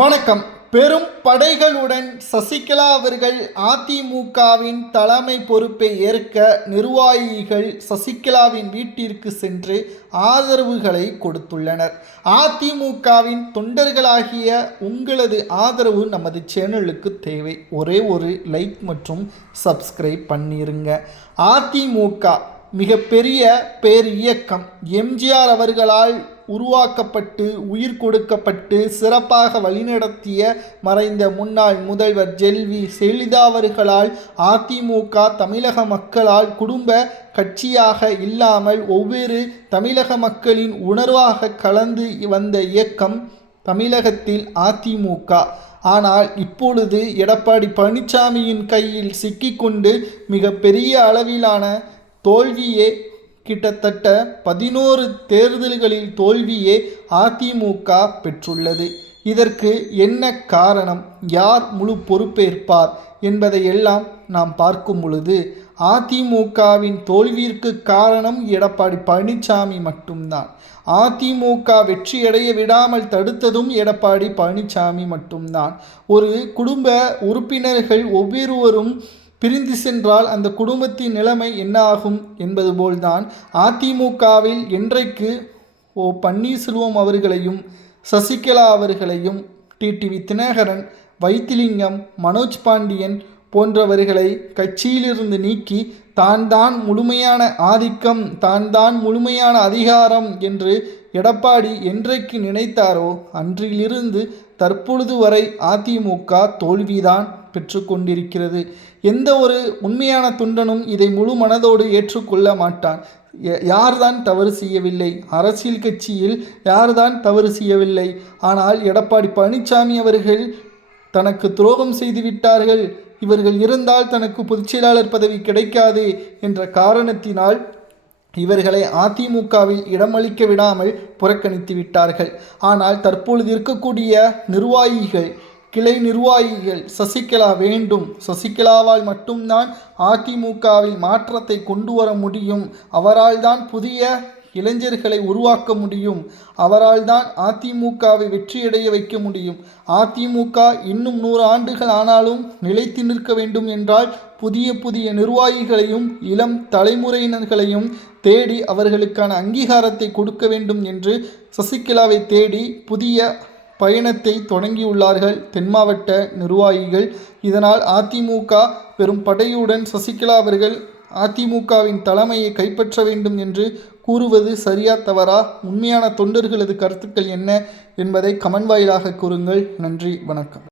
வணக்கம். பெரும் படைகளுடன் சசிகலா அவர்கள் அதிமுகவின் தலைமை பொறுப்பை ஏற்க நிர்வாகிகள் சசிகலாவின் வீட்டிற்கு சென்று ஆதரவுகளை கொடுத்துள்ளனர். அதிமுகவின் தொண்டர்களாகிய உங்களது ஆதரவு நமது சேனலுக்கு தேவை. ஒரே ஒரு லைக் மற்றும் சப்ஸ்கிரைப் பண்ணிருங்க. அதிமுக மிகப்பெரிய பேர் இயக்கம். எம்ஜிஆர் அவர்களால் உருவாக்கப்பட்டு உயிர் கொடுக்கப்பட்டு சிறப்பாக வழிநடத்திய மறைந்த முன்னாள் முதல்வர் ஜெயலலிதா அவர்களால் அதிமுக தமிழக மக்களால் குடும்ப கட்சியாக இல்லாமல் ஒவ்வொரு தமிழக மக்களின் உணர்வாக கலந்து வந்த இயக்கம் தமிழகத்தில் அதிமுக. ஆனால் இப்பொழுது எடப்பாடி பழனிசாமியின் கையில் சிக்கிக்கொண்டு மிகப்பெரிய அளவிலான தோல்வியே, கிட்டத்தட்ட 11 தேர்தல்களில் தோல்வியே அதிமுக பெற்றுள்ளது. இதற்கு என்ன காரணம், யார் முழு பொறுப்பேற்பார் என்பதையெல்லாம் நாம் பார்க்கும் பொழுது அதிமுகவின் தோல்விற்கு காரணம் எடப்பாடி பழனிசாமி மட்டும்தான். அதிமுக வெற்றியடைய விடாமல் தடுத்ததும் எடப்பாடி பழனிசாமி மட்டும்தான். ஒரு குடும்ப உறுப்பினர்கள் ஒவ்வொருவரும் பிரிந்து சென்றால் அந்த குடும்பத்தின் நிலைமை என்ன ஆகும் என்பது போல்தான் அதிமுகவில் என்றைக்கு பன்னீர்செல்வம் அவர்களையும் சசிகலா அவர்களையும் டிடிவி தினகரன், வைத்திலிங்கம், மனோஜ் பாண்டியன் போன்றவர்களை கட்சியிலிருந்து நீக்கி தான் முழுமையான ஆதிக்கம், தான் முழுமையான அதிகாரம் என்று எடப்பாடி என்றைக்கு நினைத்தாரோ அன்றிலிருந்து தற்பொழுது வரை அதிமுக தோல்விதான் பெற்று கொண்டிருக்கிறது. எந்த ஒரு உண்மையான தொண்டனும் இதை முழு மனதோடு ஏற்றுக்கொள்ள மாட்டான். யார்தான் தவறு செய்யவில்லை? அரசியல் கட்சியில் யார்தான் தவறு செய்யவில்லை? ஆனால் எடப்பாடி பழனிசாமி அவர்கள் தனக்கு துரோகம் செய்து விட்டார்கள், இவர்கள் இருந்தால் தனக்கு பொதுச்செயலாளர் பதவி கிடைக்காது என்ற காரணத்தினால் இவர்களை அதிமுகவில் இடமளிக்க விடாமல் புறக்கணித்து விட்டார்கள். ஆனால் தற்பொழுது இருக்கக்கூடிய நிர்வாகிகள், கிளை நிர்வாகிகள் சசிகலா வேண்டும், சசிகலாவால் மட்டும்தான் அதிமுகவில் மாற்றத்தை கொண்டு வர முடியும், அவரால் தான் புதிய இளைஞர்களை உருவாக்க முடியும், அவரால் தான் அதிமுகவை வெற்றியடைய வைக்க முடியும், அதிமுக இன்னும் 100 ஆண்டுகள் ஆனாலும் நிலைத்து நிற்க வேண்டும் என்றால் புதிய நிர்வாகிகளையும் இளம் தலைமுறையினர்களையும் தேடி அவர்களுக்கான அங்கீகாரத்தை கொடுக்க வேண்டும் என்று சசிகலாவை தேடி புதிய பயணத்தை தொடங்கியுள்ளார்கள் தென் மாவட்ட நிர்வாகிகள். இதனால் அதிமுக பெரும் படையுடன் சசிகலா அவர்கள் அதிமுகவின் தலைமையை கைப்பற்ற வேண்டும் என்று கூறுவது சரியா தவறா? உண்மையான தொண்டர்களது கருத்துக்கள் என்ன என்பதை கமெண்ட் வாயிலாக கூறுங்கள். நன்றி, வணக்கம்.